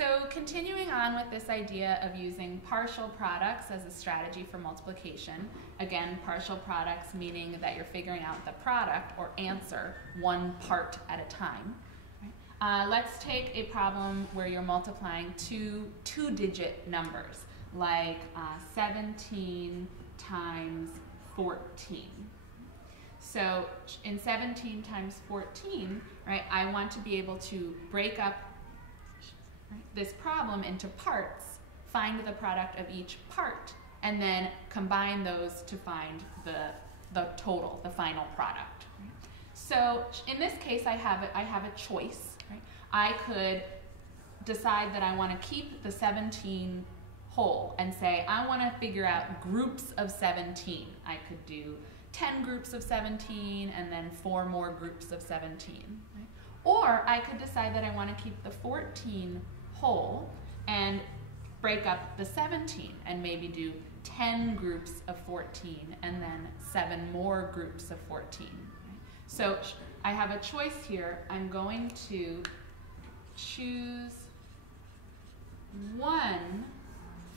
So continuing on with this idea of using partial products as a strategy for multiplication. Again, partial products meaning that you're figuring out the product or answer one part at a time. Let's take a problem where you're multiplying two-digit numbers, like 17 times 14. So in 17 times 14, right, I want to be able to break up this problem into parts, find the product of each part, and then combine those to find the total, the final product. So in this case, I have a choice. Right? I could decide that I want to keep the 17 whole and say I want to figure out groups of 17. I could do 10 groups of 17 and then 4 more groups of 17. Right? Or I could decide that I want to keep the 14 whole and break up the 17 and maybe do 10 groups of 14 and then 7 more groups of 14. Right? So I have a choice here. I'm going to choose one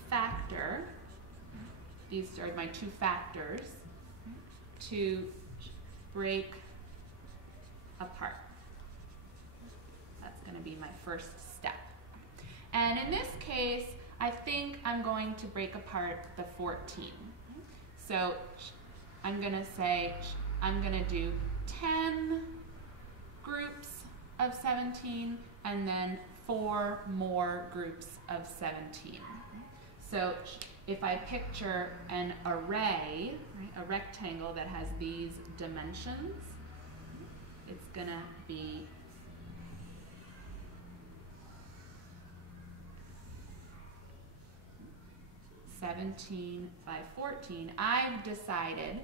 factor, these are my two factors, to break apart. That's going to be my first step. And in this case, I think I'm going to break apart the 14. So I'm going to say I'm going to do 10 groups of 17 and then 4 more groups of 17. So if I picture an array, right, a rectangle that has these dimensions, it's going to be 17 by 14, I've decided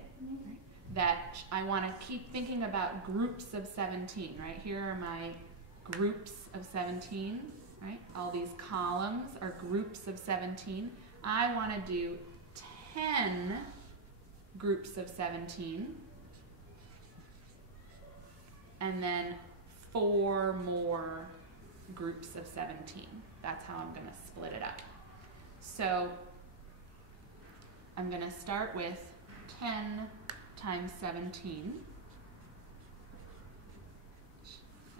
that I want to keep thinking about groups of 17, right? Here are my groups of 17, right? All these columns are groups of 17. I want to do 10 groups of 17 and then 4 more groups of 17. That's how I'm going to split it up. So I'm going to start with 10 times 17.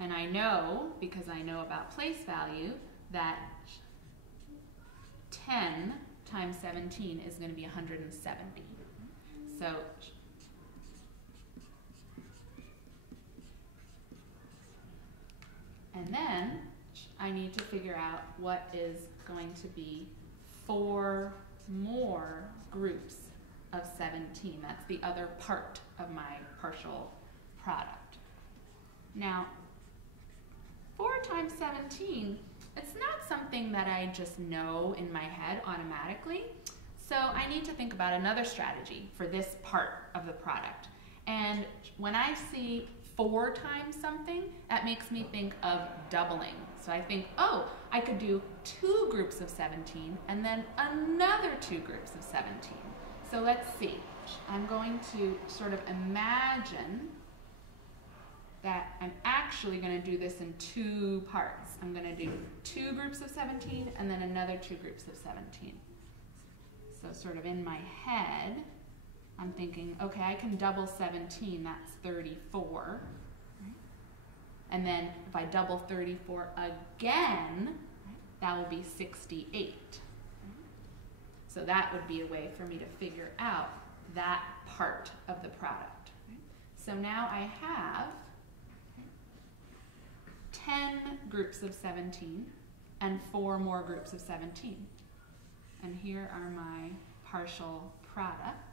And I know, because I know about place value, that 10 times 17 is going to be 170. So and then I need to figure out what is going to be 4 more groups of 17. That's the other part of my partial product. Now, 4 times 17, it's not something that I just know in my head automatically. So I need to think about another strategy for this part of the product. And when I see 4 times something, that makes me think of doubling. So I think, oh, I could do 2 groups of 17 and then another 2 groups of 17. So let's see. I'm going to sort of imagine that I'm actually going to do this in 2 parts. I'm going to do 2 groups of 17 and then another 2 groups of 17. So sort of in my head, I'm thinking, okay, I can double 17, that's 34. Right? And then if I double 34 again, that will be 68. Right? So that would be a way for me to figure out that part of the product. Right? So now I have 10 groups of 17 and 4 more groups of 17. And here are my partial products.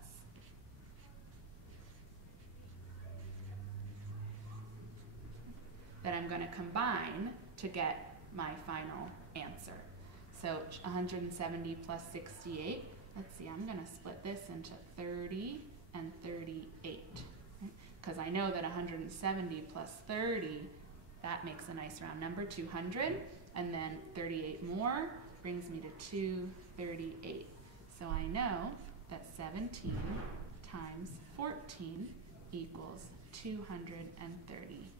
That I'm going to combine to get my final answer. So 170 plus 68, let's see, I'm going to split this into 30 and 38. Because I know that 170 plus 30, that makes a nice round number, 200. And then 38 more brings me to 238. So I know that 17 times 14 equals 238.